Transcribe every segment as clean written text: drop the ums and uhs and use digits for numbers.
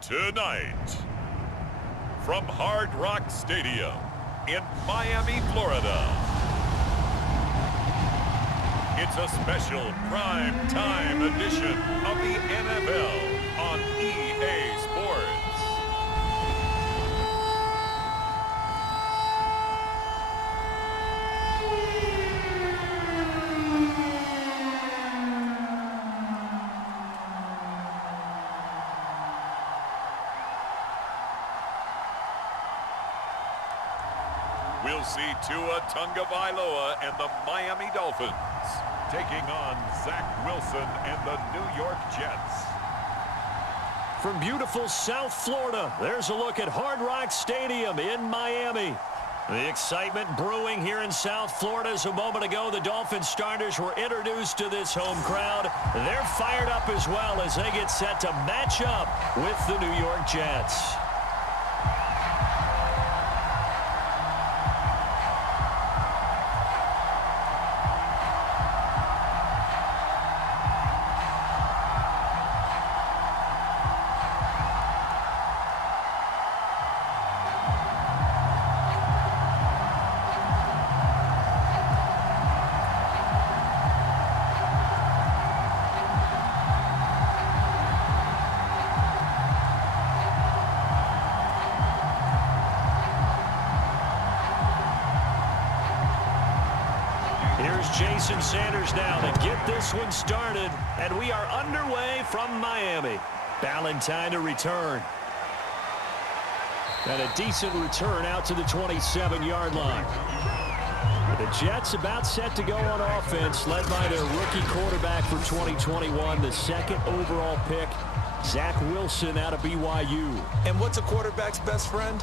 Tonight, from Hard Rock Stadium in Miami, Florida, it's a special prime time edition of the NFL on EA Sports. We'll see Tua Tagovailoa and the Miami Dolphins taking on Zach Wilson and the New York Jets. From beautiful South Florida, there's a look at Hard Rock Stadium in Miami. The excitement brewing here in South Florida as a moment ago the Dolphins starters were introduced to this home crowd. They're fired up as well as they get set to match up with the New York Jets. Here's Jason Sanders now to get this one started, and we are underway from Miami. Ballantyne to return. And a decent return out to the 27-yard line. The Jets about set to go on offense, led by their rookie quarterback for 2021, the second overall pick, Zach Wilson out of BYU. And what's a quarterback's best friend?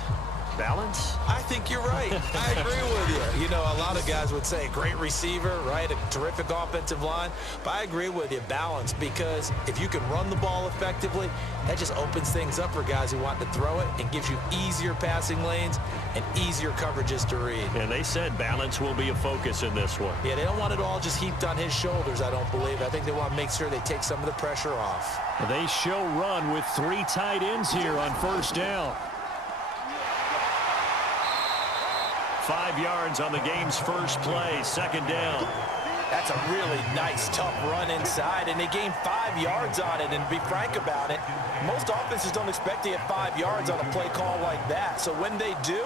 Balance? I think you're right. I agree with you. You know, a lot of guys would say great receiver, right? A terrific offensive line. But I agree with you, balance, because if you can run the ball effectively, that just opens things up for guys who want to throw it and gives you easier passing lanes and easier coverages to read. And they said balance will be a focus in this one. Yeah, they don't want it all just heaped on his shoulders, I don't believe. I think they want to make sure they take some of the pressure off. They show run with 3 tight ends here on first down. 5 yards on the game's first play, second down. That's a really nice, tough run inside, and they gained 5 yards on it. And to be frank about it, most offenses don't expect to get 5 yards on a play call like that. So when they do,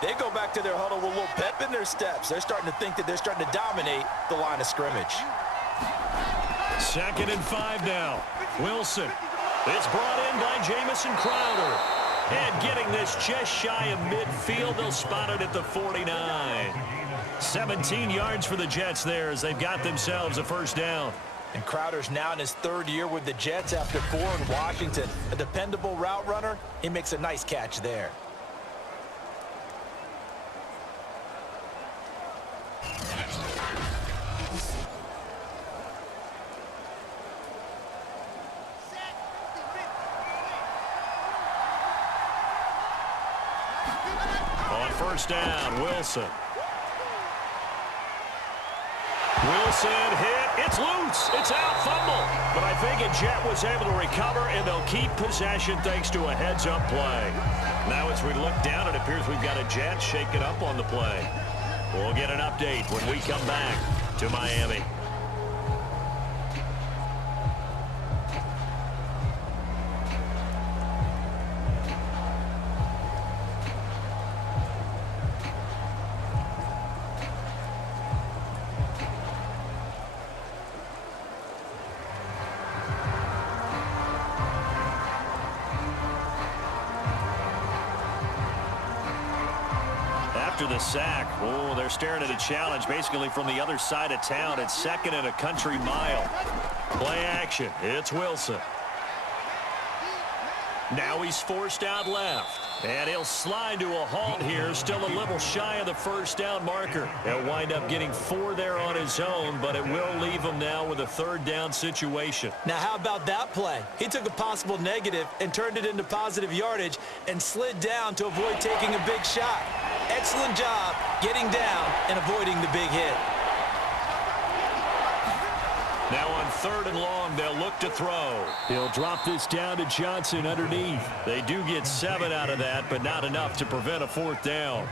they go back to their huddle with a little pep in their steps. They're starting to think that they're starting to dominate the line of scrimmage. 2nd and 5 now. Wilson. It's brought in by Jamison Crowder. And getting this just shy of midfield, they'll spot it at the 49. 17 yards for the Jets there as they've got themselves a first down. And Crowder's now in his 3rd year with the Jets after 4 in Washington. A dependable route runner. He makes a nice catch there. First down, Wilson. Wilson hit. It's loose. It's out, fumble. But I think a Jet was able to recover, and they'll keep possession thanks to a heads-up play. Now as we look down, it appears we've got a Jet shaking up on the play. We'll get an update when we come back to Miami. After the sack, oh, they're staring at a challenge basically from the other side of town. It's 2nd and a country mile. Play action. It's Wilson. Now he's forced out left. And he'll slide to a halt here, still a little shy of the first down marker. He'll wind up getting 4 there on his own, but it will leave him now with a 3rd down situation. Now, how about that play? He took a possible negative and turned it into positive yardage and slid down to avoid taking a big shot. Excellent job getting down and avoiding the big hit. Now on 3rd and long. They'll look to throw. He'll drop this down to Johnson underneath. They do get 7 out of that, but not enough to prevent a 4th down.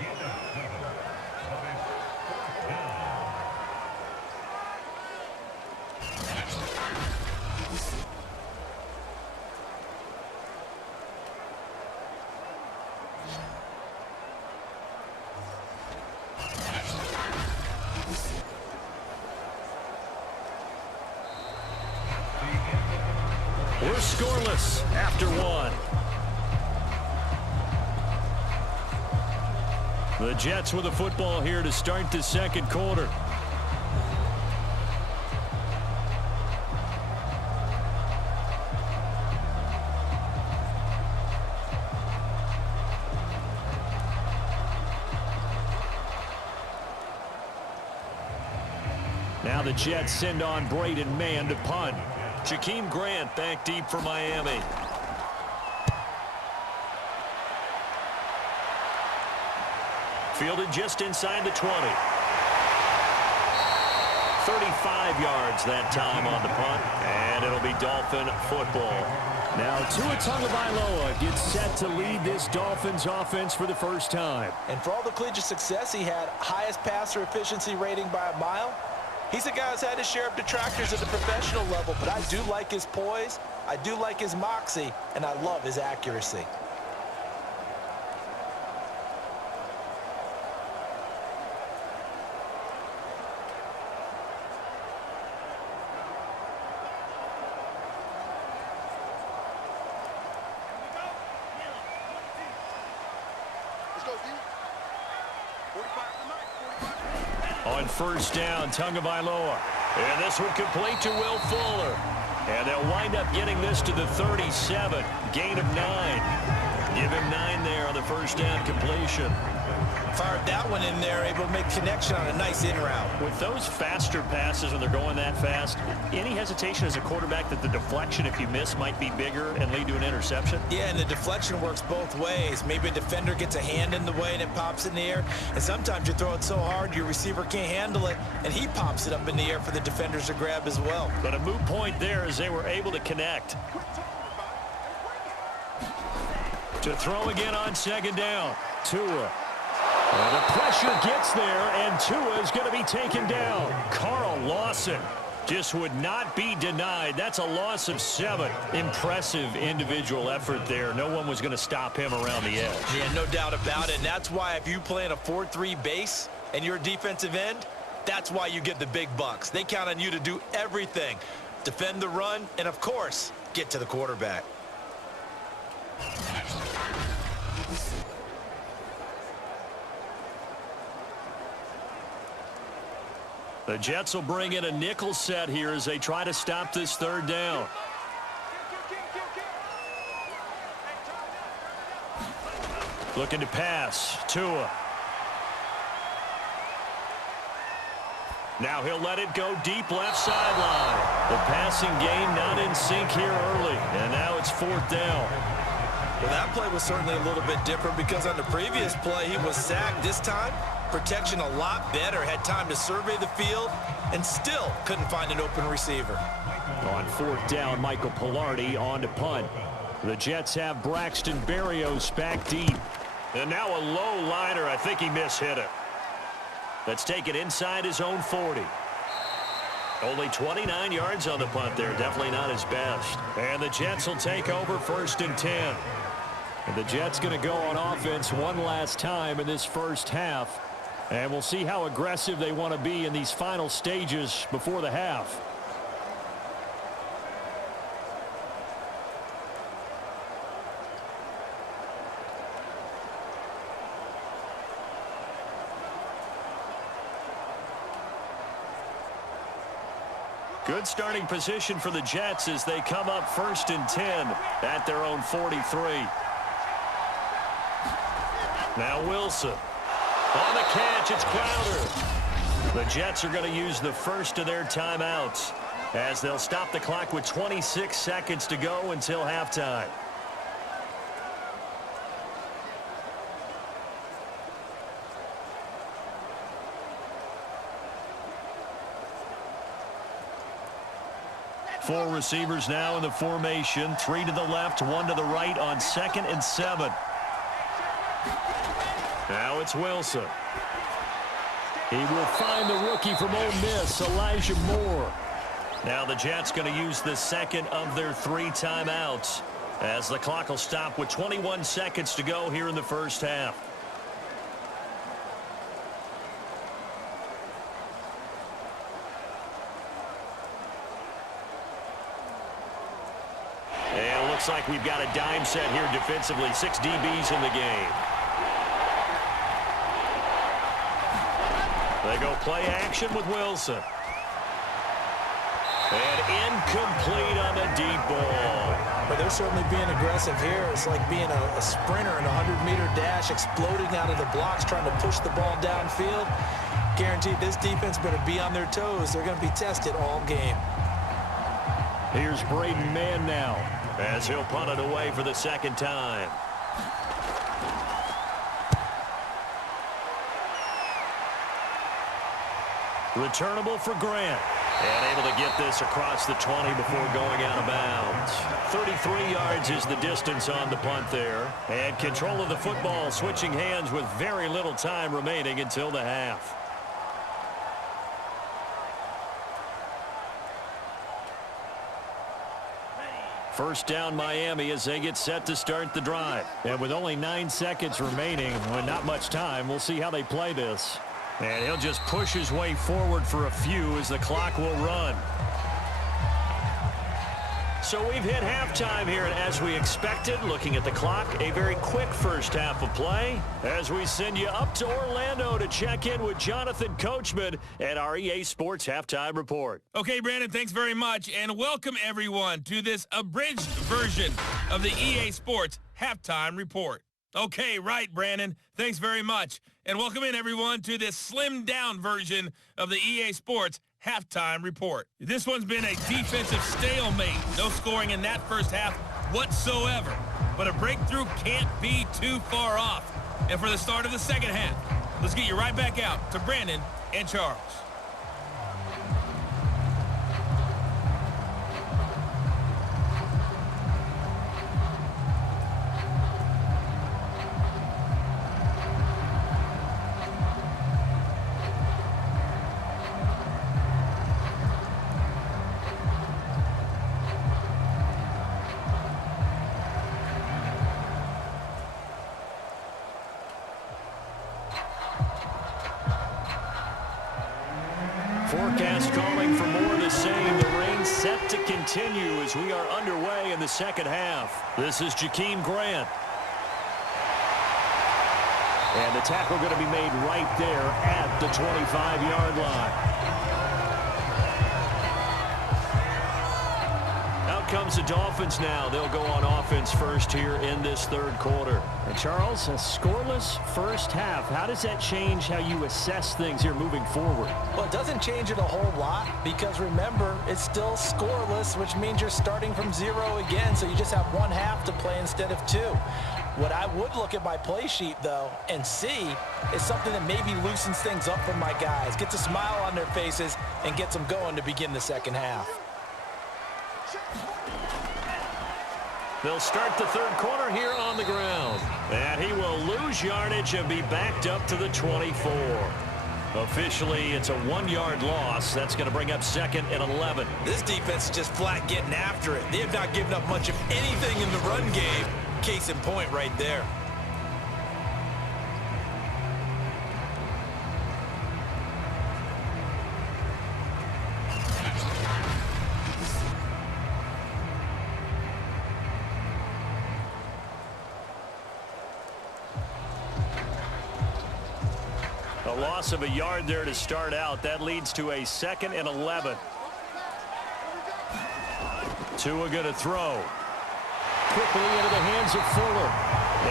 We're scoreless after 1. The Jets with the football here to start the 2nd quarter. Now the Jets send on Braden Mann to punt. Jakeem Grant back deep for Miami. Fielded just inside the 20. 35 yards that time on the punt, and it'll be Dolphin football. Now Tua Tagovailoa gets set to lead this Dolphins offense for the first time. And for all the collegiate success he had, highest passer efficiency rating by a mile, he's a guy who's had his share of detractors at the professional level, but I do like his poise, I do like his moxie, and I love his accuracy. On 1st down, Tagovailoa. And this one complete to Will Fuller. And they'll wind up getting this to the 37. Gain of 9. Give him 9 there on the 1st down completion. Fired that one in there, able to make connection on a nice in route. With those faster passes when they're going that fast, any hesitation as a quarterback that the deflection, if you miss, might be bigger and lead to an interception? Yeah, and the deflection works both ways. Maybe a defender gets a hand in the way and it pops in the air. And sometimes you throw it so hard your receiver can't handle it, and he pops it up in the air for the defenders to grab as well. But a moot point there as they were able to connect. To throw again on 2nd down. Tua. And the pressure gets there, and Tua is going to be taken down. Carl Lawson just would not be denied. That's a loss of 7. Impressive individual effort there. No one was going to stop him around the edge. Yeah, no doubt about it. And that's why if you play in a 4-3 base and you're a defensive end, that's why you get the big bucks. They count on you to do everything. Defend the run, and of course, get to the quarterback. The Jets will bring in a nickel set here as they try to stop this 3rd down. Looking to pass. Tua. Now he'll let it go deep left sideline. The passing game not in sync here early, and now it's 4th down. Well, that play was certainly a little bit different because on the previous play he was sacked. This time, protection a lot better. Had time to survey the field and still couldn't find an open receiver. On 4th down, Michael Pilardi on to punt. The Jets have Braxton Berrios back deep. And now a low liner. I think he mishit it. Let's take it inside his own 40. Only 29 yards on the punt there. Definitely not his best. And the Jets will take over 1st and 10. And the Jets going to go on offense one last time in this first half. And we'll see how aggressive they want to be in these final stages before the half. Good starting position for the Jets as they come up 1st and 10 at their own 43. Now Wilson. On the catch, it's Crowder. The Jets are going to use the first of their timeouts as they'll stop the clock with 26 seconds to go until halftime. 4 receivers now in the formation. 3 to the left, 1 to the right on 2nd and 7. Now it's Wilson. He will find the rookie from Ole Miss, Elijah Moore. Now the Jets going to use the second of their 3 timeouts as the clock will stop with 21 seconds to go here in the first half. And it looks like we've got a dime set here defensively. 6 DBs in the game. They go play action with Wilson. And incomplete on the deep ball. But they're certainly being aggressive here. It's like being a sprinter in a 100-meter dash, exploding out of the blocks, trying to push the ball downfield. Guaranteed this defense better be on their toes. They're going to be tested all game. Here's Brady man now as he'll punt it away for the second time. Returnable for Grant. And able to get this across the 20 before going out of bounds. 33 yards is the distance on the punt there. And control of the football switching hands with very little time remaining until the half. First down Miami as they get set to start the drive. And with only 9 seconds remaining, with not much time, we'll see how they play this. And he'll just push his way forward for a few as the clock will run. So we've hit halftime here, and as we expected, looking at the clock, a very quick first half of play as we send you up to Orlando to check in with Jonathan Coachman at our EA Sports Halftime Report. Okay, Brandon, thanks very much, and welcome everyone to this abridged version of the EA Sports Halftime Report. Okay, right, Brandon. Thanks very much. And welcome in, everyone, to this slimmed-down version of the EA Sports Halftime Report. This one's been a defensive stalemate. No scoring in that first half whatsoever. But a breakthrough can't be too far off. And for the start of the second half, let's get you right back out to Brandon and Charles. Forecast calling for more of the same. The rain set to continue as we are underway in the second half. This is Jakeem Grant. And the tackle going to be made right there at the 25-yard line. Out comes the Dolphins now. They'll go on offense first here in this third quarter. And Charles, a scoreless first half. How does that change how you assess things here moving forward? Well, it doesn't change it a whole lot because, remember, it's still scoreless, which means you're starting from 0 again, so you just have 1 half to play instead of 2. What I would look at my play sheet, though, and see is something that maybe loosens things up for my guys, gets a smile on their faces, and gets them going to begin the second half. They'll start the third quarter here on the ground. And he will lose yardage and be backed up to the 24. Officially, it's a 1-yard loss. That's going to bring up 2nd and 11. This defense is just flat getting after it. They have not given up much of anything in the run game. Case in point right there. A loss of a yard there to start out. That leads to a 2nd and 11. Tua going to throw. Quickly into the hands of Fuller.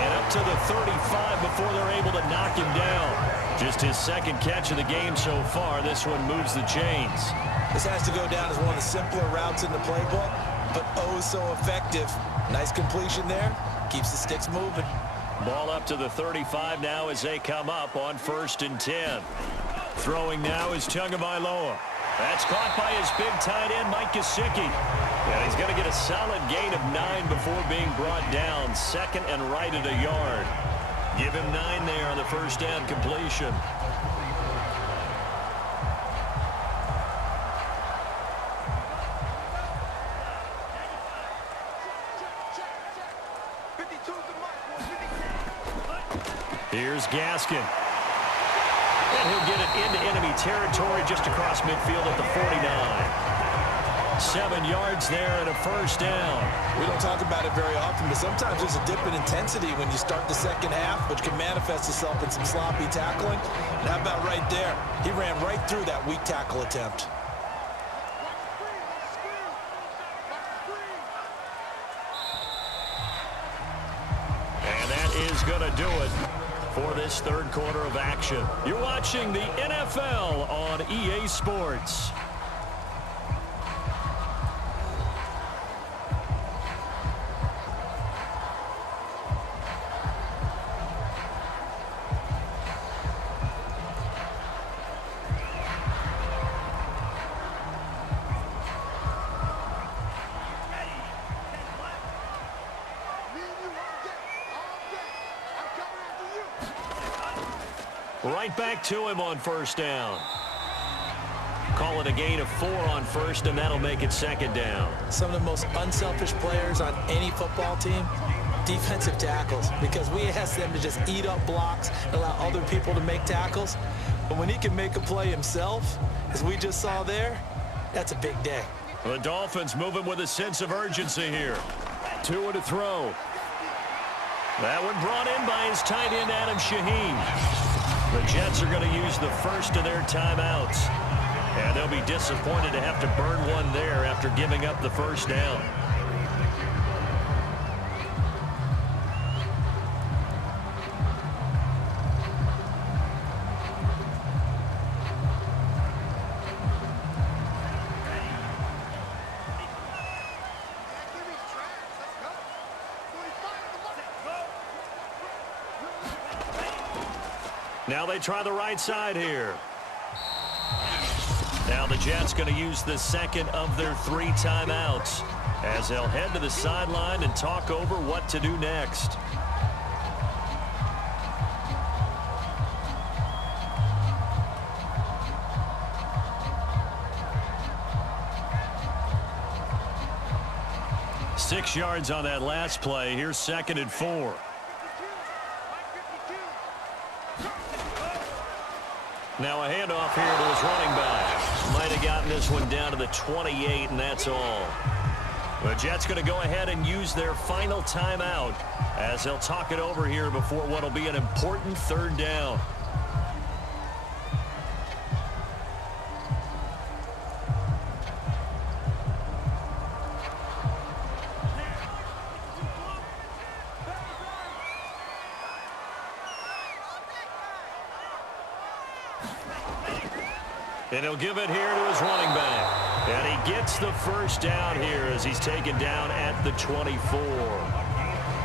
And up to the 35 before they're able to knock him down. Just his second catch of the game so far. This one moves the chains. This has to go down as one of the simpler routes in the playbook, but oh so effective. Nice completion there. Keeps the sticks moving. Ball up to the 35 now as they come up on 1st and 10. Throwing now is Tagovailoa. That's caught by his big tight end, Mike Gesicki. And he's going to get a solid gain of 9 before being brought down. Second and right at a yard. Give him 9 there on the first down completion. Here's Gaskin. And he'll get it into enemy territory just across midfield at the 49. 7 yards there and a first down. We don't talk about it very often, but sometimes there's a dip in intensity when you start the second half, which can manifest itself in some sloppy tackling. And how about right there? He ran right through that weak tackle attempt. And that is going to do it for this third quarter of action. You're watching the NFL on EA Sports. Right back to him on first down. Call it a gain of 4 on first, and that'll make it second down. Some of the most unselfish players on any football team, defensive tackles, because we ask them to just eat up blocks and allow other people to make tackles. But when he can make a play himself, as we just saw there, that's a big day. The Dolphins moving with a sense of urgency here. 2 to throw. That one brought in by his tight end, Adam Shaheen. The Jets are going to use the first of their timeouts. And they'll be disappointed to have to burn one there after giving up the first down. Now they try the right side here. Now the Jets going to use the second of their 3 timeouts as they'll head to the sideline and talk over what to do next. Six yards on that last play. Here's second and 4. Now a handoff here to his running back. Might have gotten this one down to the 28, and that's all. The Jets going to go ahead and use their final timeout as they'll talk it over here before what will be an important third down. And he'll give it here to his running back. And he gets the first down here as he's taken down at the 24.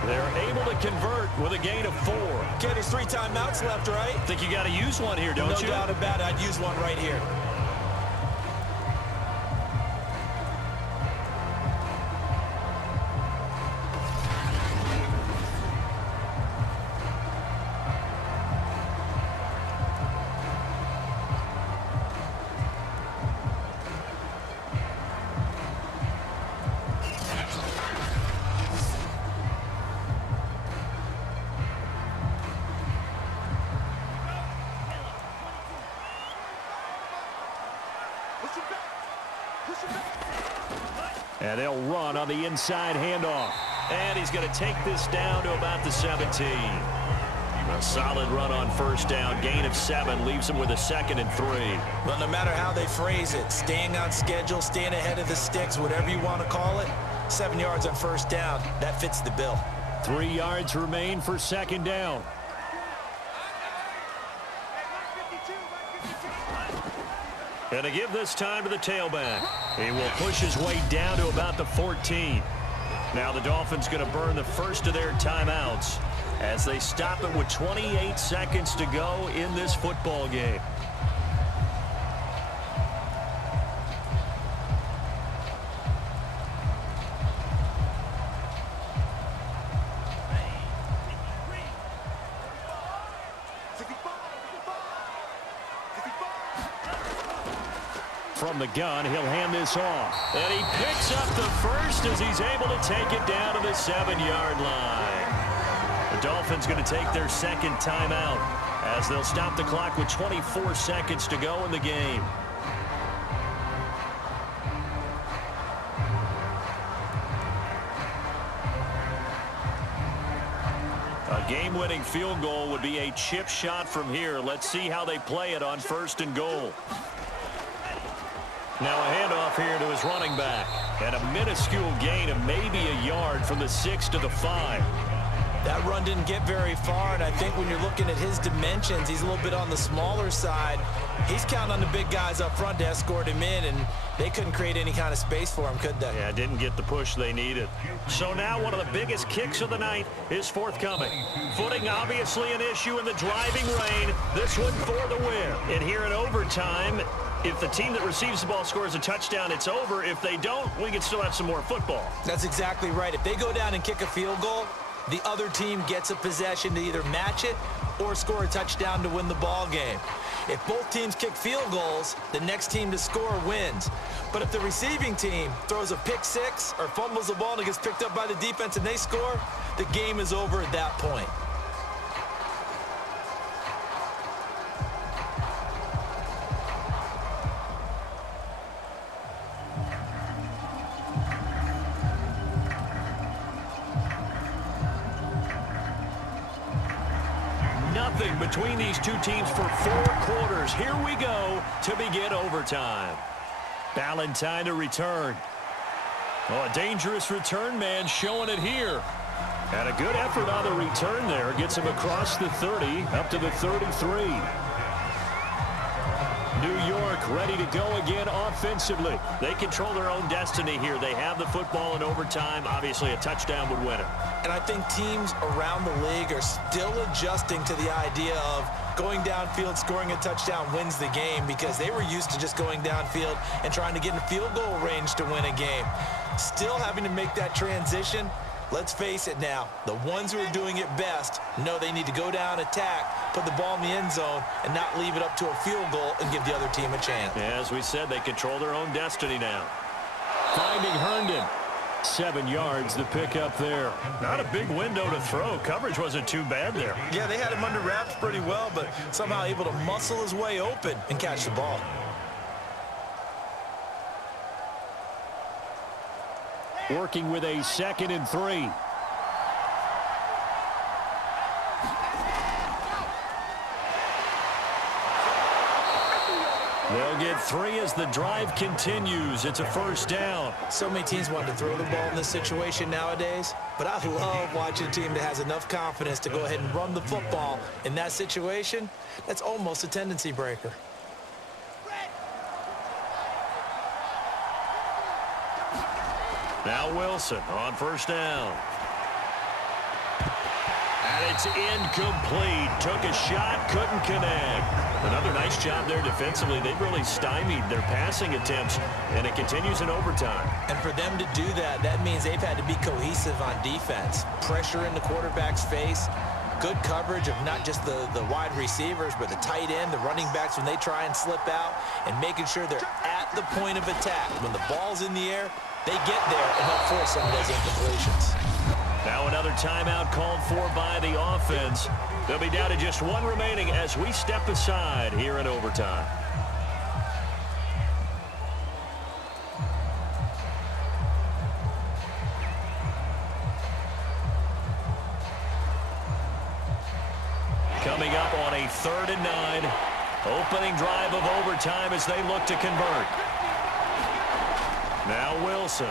They're able to convert with a gain of 4. Okay, there's 3 timeouts left, right? Think you got to use one here, don't you? No doubt about it. I'd use one right here. And they'll run on the inside handoff. And he's going to take this down to about the 17. A solid run on first down. Gain of 7 leaves him with a second and 3. Well, no matter how they phrase it, staying on schedule, staying ahead of the sticks, whatever you want to call it, 7 yards on first down, that fits the bill. 3 yards remain for second down. And to give this time to the tailback. He will push his way down to about the 14. Now the Dolphins going to burn the first of their timeouts as they stop it with 28 seconds to go in this football game. from the gun. He'll hand this off. And he picks up the first as he's able to take it down to the 7-yard line. The Dolphins going to take their second timeout as they'll stop the clock with 24 seconds to go in the game. A game-winning field goal would be a chip shot from here. Let's see how they play it on 1st and goal. Now a handoff here to his running back. And a minuscule gain of maybe a yard from the 6 to the 5. That run didn't get very far, and I think when you're looking at his dimensions, he's a little bit on the smaller side. He's counting on the big guys up front to escort him in, and they couldn't create any kind of space for him, could they? Yeah, didn't get the push they needed. So now one of the biggest kicks of the night is forthcoming. Footing obviously an issue in the driving rain. This one for the win. And here in overtime, if the team that receives the ball scores a touchdown, it's over. If they don't, we can still have some more football. That's exactly right. If they go down and kick a field goal, the other team gets a possession to either match it or score a touchdown to win the ball game. If both teams kick field goals, the next team to score wins. But if the receiving team throws a pick six or fumbles the ball and it gets picked up by the defense and they score, the game is over at that point. Nothing between these two teams for 4 quarters. Here we go to begin overtime. Ballantyne to return. Oh, a dangerous return man showing it here. And a good effort on the return there. Gets him across the 30 up to the 33. New York ready to go again offensively. They control their own destiny here. They have the football in overtime. Obviously, a touchdown would win it. And I think teams around the league are still adjusting to the idea of going downfield, scoring a touchdown wins the game, because they were used to just going downfield and trying to get in field goal range to win a game. Still having to make that transition. Let's face it now, the ones who are doing it best know they need to go down, attack, put the ball in the end zone, and not leave it up to a field goal and give the other team a chance. Yeah, as we said, they control their own destiny now. Finding Herndon. 7 yards the pick up there. Not a big window to throw. Coverage wasn't too bad there. Yeah, they had him under wraps pretty well, but somehow able to muscle his way open and catch the ball. Working with a 2nd and 3. They'll get 3 as the drive continues. It's a first down. So many teams want to throw the ball in this situation nowadays, but I love watching a team that has enough confidence to go ahead and run the football in that situation. That's almost a tendency breaker. Now Wilson on first down. And it's incomplete. Took a shot, couldn't connect. Another nice job there defensively. They've really stymied their passing attempts, and it continues in overtime. And for them to do that, that means they've had to be cohesive on defense. Pressure in the quarterback's face. Good coverage of not just the wide receivers, but the tight end, the running backs when they try and slip out, and making sure they're at the point of attack. When the ball's in the air, they get there and help force some of those incompletions. Now another timeout called for by the offense. They'll be down to just 1 remaining as we step aside here in overtime. Coming up on a 3rd and 9. Opening drive of overtime as they look to convert. Now Wilson.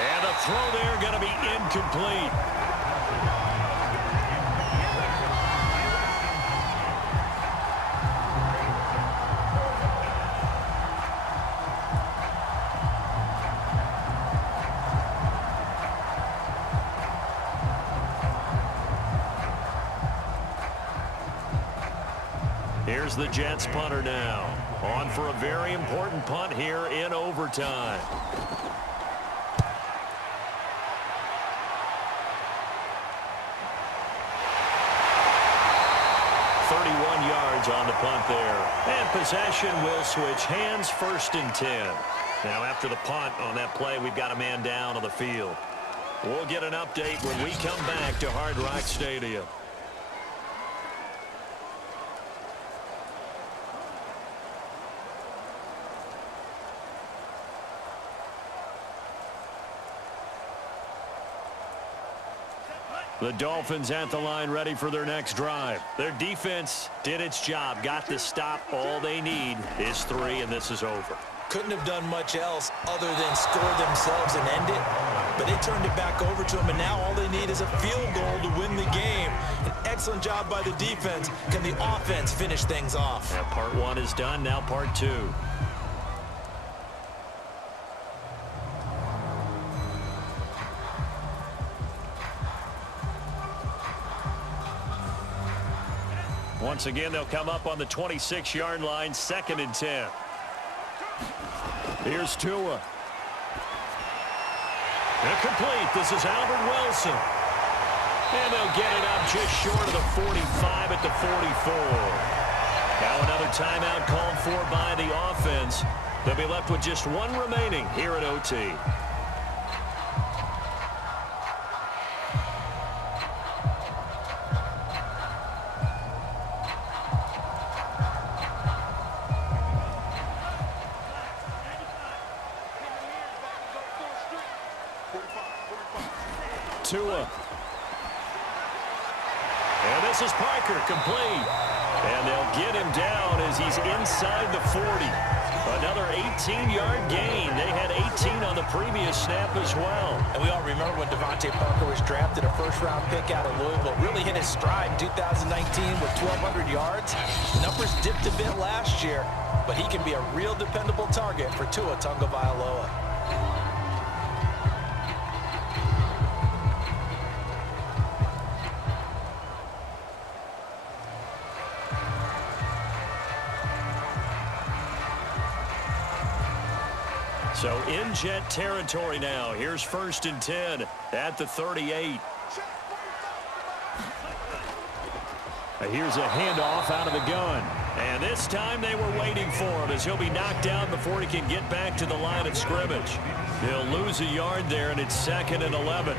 And the throw there going to be incomplete. Here's the Jets punter now. On for a very important punt here in overtime. 31 yards yards on the punt there. And possession will switch hands, 1st and 10. Now after the punt on that play, we've got a man down on the field. We'll get an update when we come back to Hard Rock Stadium. The Dolphins at the line ready for their next drive. Their defense did its job, got the stop. All they need is 3, and this is over. Couldn't have done much else other than score themselves and end it. But they turned it back over to them, and now all they need is a field goal to win the game. An excellent job by the defense. Can the offense finish things off? Now part 1 is done, now part 2. Once again, they'll come up on the 26-yard line, 2nd and 10. Here's Tua. Incomplete. This is Albert Wilson. And they'll get it up just short of the 45 at the 44. Now another timeout called for by the offense. They'll be left with just 1 remaining here at OT. Tua. And this is Parker, complete. And they'll get him down as he's inside the 40. Another 18-yard gain. They had 18 on the previous snap as well. And we all remember when Devontae Parker was drafted, a first-round pick out of Louisville. Really hit his stride in 2019 with 1,200 yards. Numbers dipped a bit last year, but he can be a real dependable target for Tua Tagovailoa. So in Jet territory now. Here's 1st and 10 at the 38. Here's a handoff out of the gun. And this time they were waiting for him as he'll be knocked down before he can get back to the line of scrimmage. He'll lose a yard there, and it's 2nd and 11.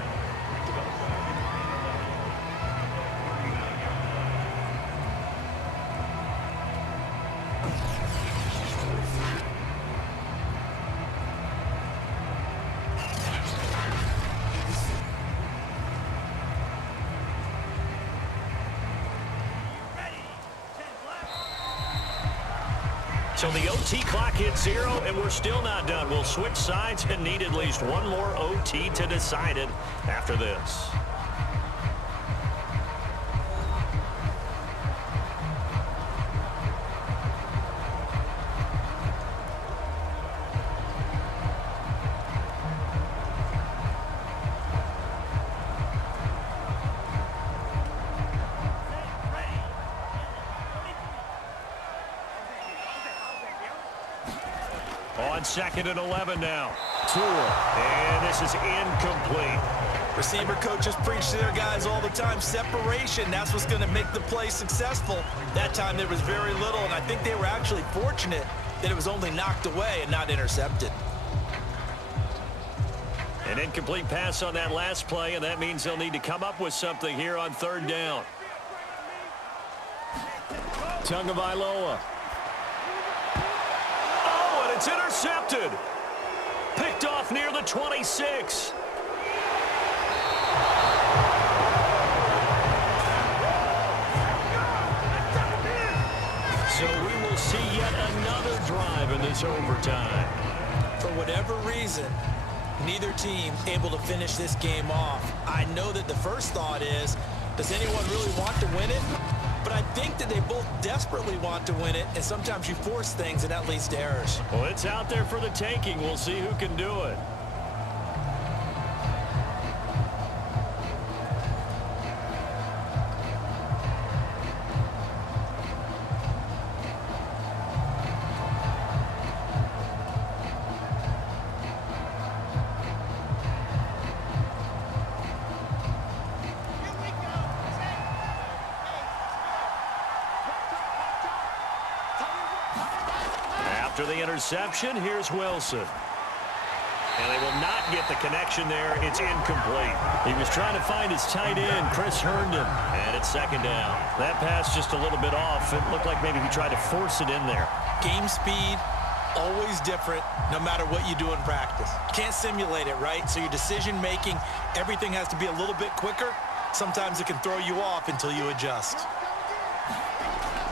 So the OT clock hits 0, and we're still not done. We'll switch sides and need at least 1 more OT to decide it after this. On 2nd and 11 now. Tua. And this is incomplete. Receiver coaches preach to their guys all the time. Separation, that's what's going to make the play successful. That time there was very little, and I think they were actually fortunate that it was only knocked away and not intercepted. An incomplete pass on that last play, and that means they'll need to come up with something here on 3rd down. Tagovailoa. It's intercepted. Picked off near the 26. So we will see yet another drive in this overtime. For whatever reason, neither team able to finish this game off. I know that the first thought is, does anyone really want to win it? But I think that they both desperately want to win it, and sometimes you force things, and that leads to errors. Well, it's out there for the taking. We'll see who can do it. After the interception, here's Wilson. And they will not get the connection there. It's incomplete. He was trying to find his tight end, Chris Herndon. And it's second down. That pass just a little bit off. It looked like maybe he tried to force it in there. Game speed, always different, no matter what you do in practice. You can't simulate it, right? So your decision-making, everything has to be a little bit quicker. Sometimes it can throw you off until you adjust.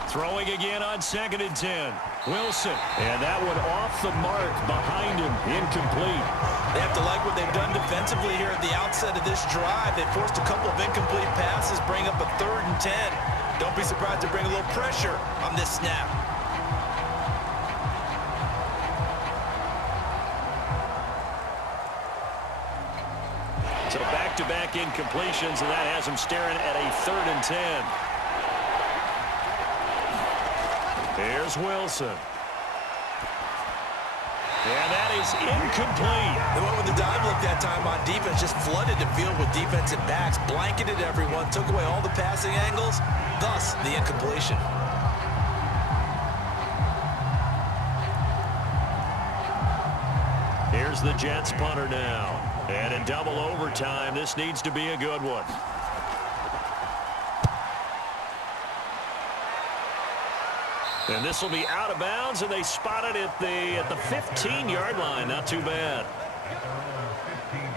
Throwing again on 2nd and 10. Wilson. And that one off the mark behind him. Incomplete. They have to like what they've done defensively here at the outset of this drive. They forced a couple of incomplete passes, bring up a 3rd and 10. Don't be surprised to bring a little pressure on this snap. So back-to-back incompletions, and that has him staring at a 3rd and 10. Here's Wilson. And that is incomplete. They went with the dive look that time on defense, just flooded the field with defensive backs, blanketed everyone, took away all the passing angles, thus the incompletion. Here's the Jets punter now. And in double overtime, this needs to be a good one. And this will be out of bounds, and they spot it at the 15-yard line. Not too bad.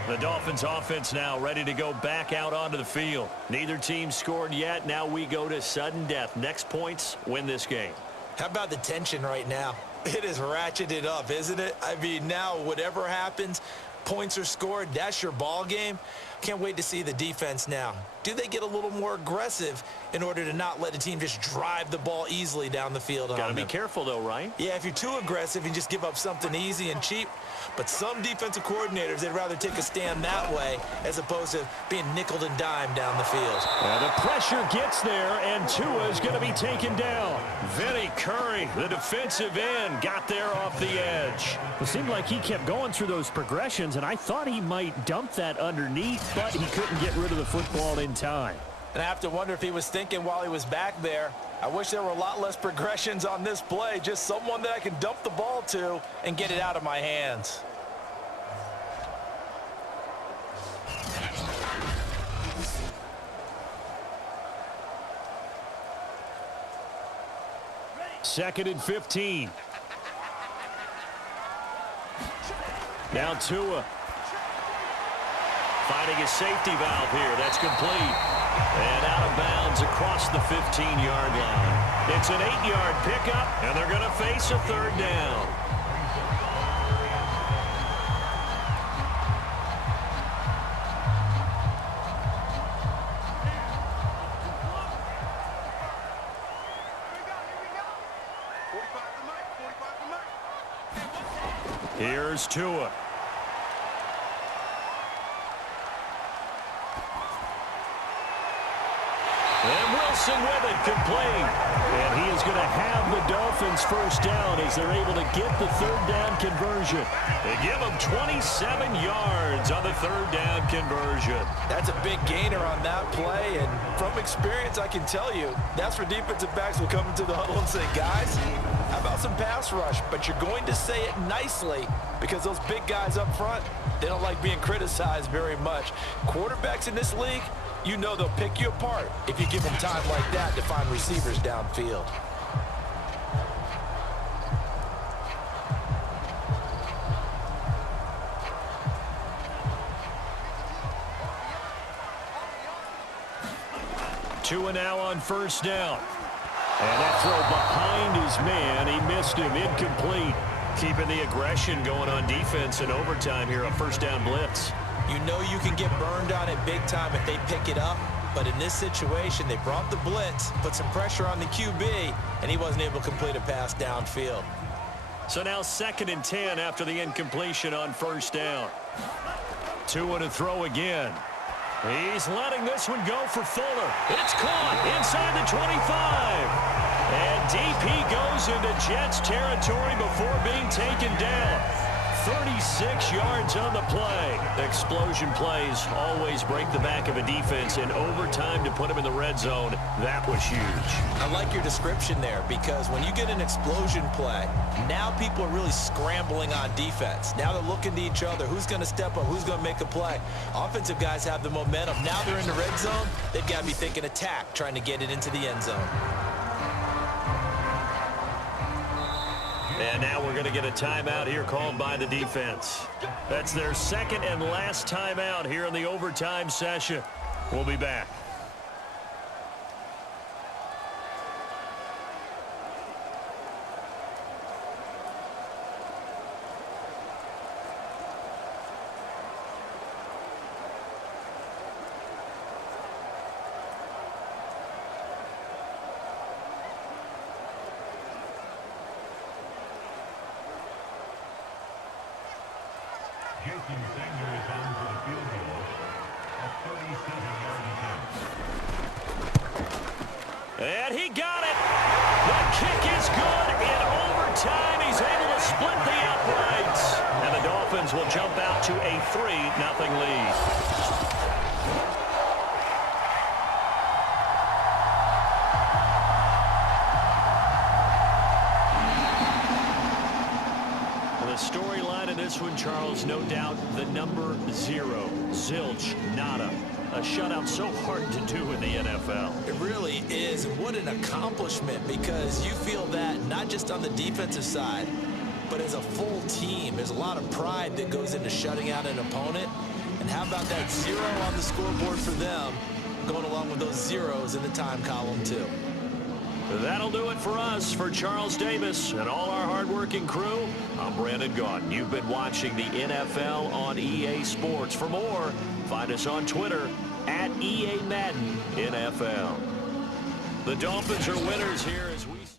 The Dolphins offense now ready to go back out onto the field. Neither team scored yet. Now we go to sudden death. Next points win this game. How about the tension right now? It is ratcheted up, isn't it? I mean, now whatever happens, points are scored, that's your ball game. Can't wait to see the defense now. Do they get a little more aggressive in order to not let the team just drive the ball easily down the field? Got to be careful, though, right? Yeah, if you're too aggressive, you just give up something easy and cheap. But some defensive coordinators, they'd rather take a stand that way as opposed to being nickeled and dimed down the field. And the pressure gets there, and Tua is going to be taken down. Vinny Curry, the defensive end, got there off the edge. It seemed like he kept going through those progressions, and I thought he might dump that underneath, but he couldn't get rid of the football in time. And I have to wonder if he was thinking while he was back there, I wish there were a lot less progressions on this play, just someone that I can dump the ball to and get it out of my hands. Second and 15. Now Tua. Finding a safety valve here. That's complete. And out of bounds across the 15-yard line. It's an 8-yard pickup, and they're going to face a 3rd down. Here's Tua. And Wilson with it, complete. And he is going to have the Dolphins first down as they're able to get the 3rd down conversion. They give them 27 yards on the 3rd down conversion. That's a big gainer on that play, and from experience, I can tell you, that's where defensive backs will come into the huddle and say, guys, how about some pass rush? But you're going to say it nicely because those big guys up front, they don't like being criticized very much. Quarterbacks in this league, you know they'll pick you apart if you give them time like that to find receivers downfield. Tua now on first down. And that throw behind his man, he missed him, incomplete. Keeping the aggression going on defense in overtime here, a first down blitz. You know you can get burned on it big time if they pick it up. But in this situation, they brought the blitz, put some pressure on the QB, and he wasn't able to complete a pass downfield. So now 2nd and 10 after the incompletion on first down. Tua to throw again. He's letting this one go for Fuller. It's caught inside the 25. And DP goes into Jets territory before being taken down. 36 yards on the play. Explosion plays always break the back of a defense. In overtime to put them in the red zone, that was huge. I like your description there, because when you get an explosion play, now people are really scrambling on defense. Now they're looking to each other. Who's going to step up? Who's going to make a play? Offensive guys have the momentum. Now they're in the red zone. They've got to be thinking attack, trying to get it into the end zone. And now we're going to get a timeout here called by the defense. That's their second and last timeout here in the overtime session. We'll be back. And he got it. The kick is good. In overtime, he's able to split the uprights. And the Dolphins will jump out to a 3-0 lead. The storyline in this one, Charles, no doubt the number 0. Zilch, nada. A shutout so hard to do in the NFL. It really is. And what an accomplishment, because you feel that not just on the defensive side, but as a full team. There's a lot of pride that goes into shutting out an opponent. And how about that 0 on the scoreboard for them, going along with those zeros in the time column too. That'll do it for us. For Charles Davis and all our hardworking crew, I'm Brandon Gaudin. You've been watching the NFL on EA Sports. For more, find us on Twitter at EA Madden NFL. The Dolphins are winners here as we